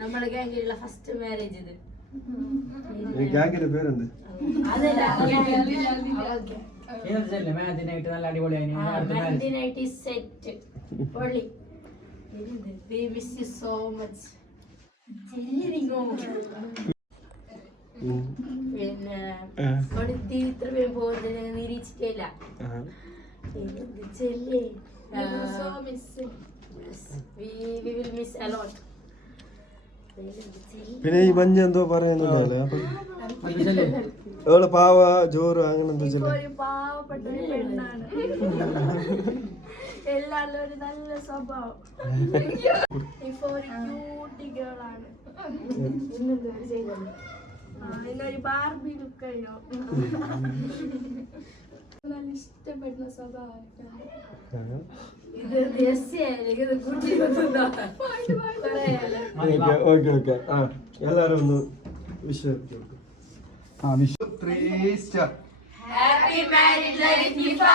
നമ്മളെ ഗാംഗിലുള്ള first marriage ഇത്. ഗാംഗിന്റെ പേരെന്ത്? അതല്ല നല്ല അടിപൊളിയായി സെറ്റ് പൊളി. We miss you so much. പിന്നെ അടുത്ത് ഇത്ര പേര് പോകുന്നത് നിരീക്ഷിക്കില്ല. We will miss a lot. പിന്നെ ഈ മഞ്ഞ എന്തോ പറയുന്നുണ്ടല്ലേ അവള് പാവ ജോറ് അങ്ങനെ എന്തോ പാവപ്പെട്ട ഒരു പെണ്ണാണ്. എല്ലാവരും ഒരു നല്ല സ്വഭാവം. ഇപ്പൊ ഒരു ക്യൂട്ടി ഗേളാണ്. ഇന്നൊരു ബാർബി ലുക്ക് കഴിഞ്ഞോ. നല്ല ഇഷ്ടപ്പെടുന്ന സ്വഭാവം. എല്ലാരും ഒന്ന് വിഷയം Happy married life, Nifa.